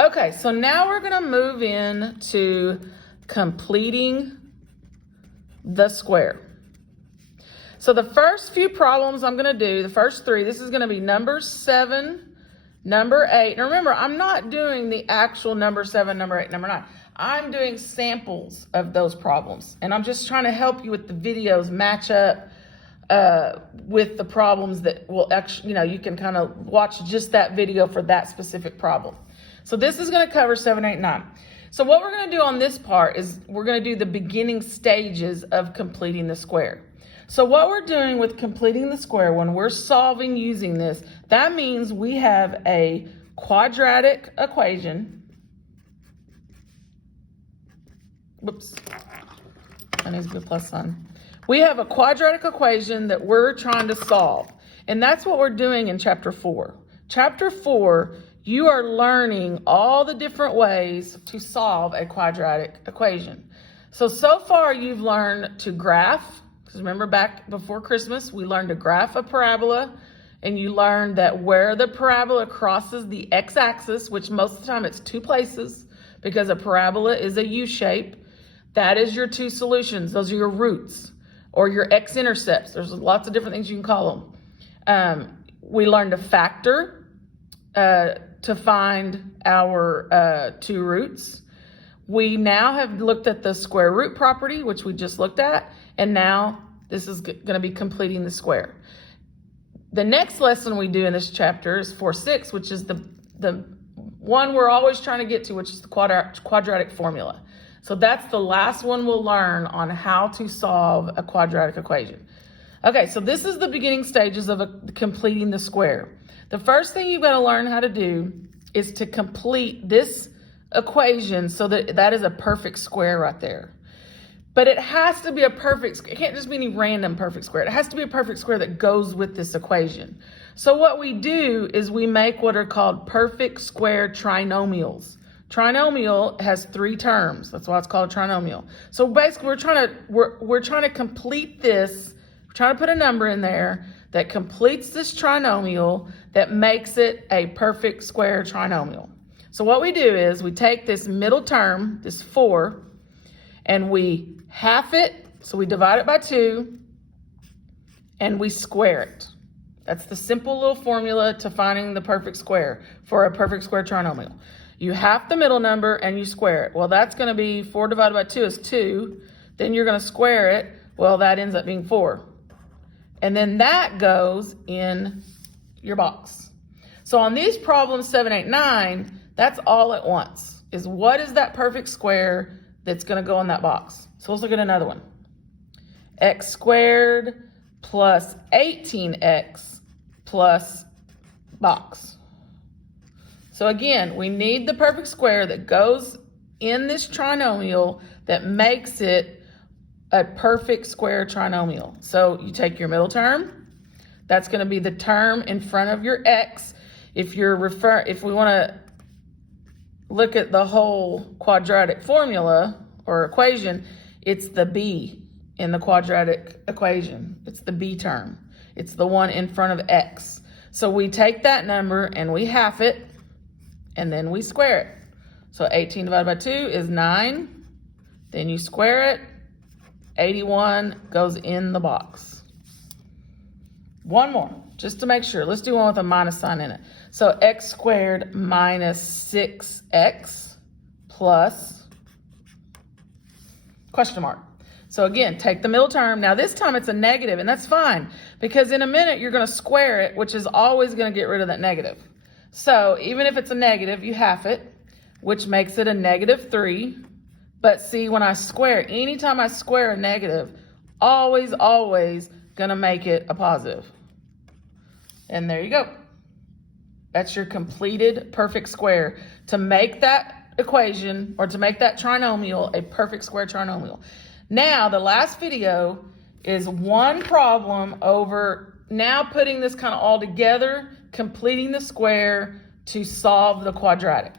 Okay, so now we're gonna move in to completing the square. So the first few problems I'm gonna do, the first three, this is gonna be number 7, number 8. Now remember, I'm not doing the actual number 7, number 8, number 9. I'm doing samples of those problems. And I'm just trying to help you with the videos match up with the problems that will actually, you can kind of watch just that video for that specific problem. So this is gonna cover 7, 8, 9. So what we're gonna do on this part is we're gonna do the beginning stages of completing the square. So what we're doing with completing the square, when we're solving using this, that means we have a quadratic equation. Whoops, that needs to be a plus sign. We have a quadratic equation that we're trying to solve. And that's what we're doing in chapter 4. Chapter 4, you are learning all the different ways to solve a quadratic equation. So far you've learned to graph, because remember back before Christmas, we learned to graph a parabola, and you learned that where the parabola crosses the x-axis, which most of the time it's 2 places, because a parabola is a U-shape, that is your 2 solutions. Those are your roots, or your x-intercepts. There's lots of different things you can call them. We learned to factor to find our 2 roots. We now have looked at the square root property, which we just looked at, and now this is going to be completing the square. The next lesson we do in this chapter is 4-6, which is the one we're always trying to get to, which is the quadratic formula. So that's the last one we'll learn on how to solve a quadratic equation. Okay, so this is the beginning stages of completing the square. The first thing you've got to learn how to do is to complete this equation so that is a perfect square right there. But it has to be a perfect, it can't just be any random perfect square. It has to be a perfect square that goes with this equation. So what we do is we make what are called perfect square trinomials. Trinomial has 3 terms. That's why it's called a trinomial. So basically we're trying to complete this. We're trying to put a number in there that completes this trinomial that makes it a perfect square trinomial. So what we do is we take this middle term, this 4, and we half it, so we divide it by 2, and we square it. That's the simple little formula to finding the perfect square for a perfect square trinomial. You half the middle number and you square it. Well, that's going to be 4 divided by 2 is 2. Then you're going to square it. Well, that ends up being 4. And then that goes in your box. So on these problems 7, 8, 9, that's all at once, is what is that perfect square that's going to go in that box. So let's look at another one. X squared plus 18x plus box. So again, we need the perfect square that goes in this trinomial that makes it a perfect square trinomial. So you take your middle term, that's going to be the term in front of your x. If we want to look at the whole quadratic formula or equation, it's the b in the quadratic equation. It's the b term. It's the one in front of x. So we take that number and we half it, and then we square it. So 18 divided by 2 is 9. Then you square it. 81 goes in the box. One more, just to make sure. Let's do one with a minus sign in it. So x squared minus 6x plus question mark. So again, take the middle term. Now this time it's a negative, and that's fine, because in a minute you're going to square it, which is always going to get rid of that negative. So even if it's a negative, you half it, which makes it a -3. But see, when I square, anytime I square a negative, always gonna make it a positive. And there you go. That's your completed perfect square to make that equation, or to make that trinomial, a perfect square trinomial. Now, the last video is one problem over now putting this kind of all together, completing the square to solve the quadratic.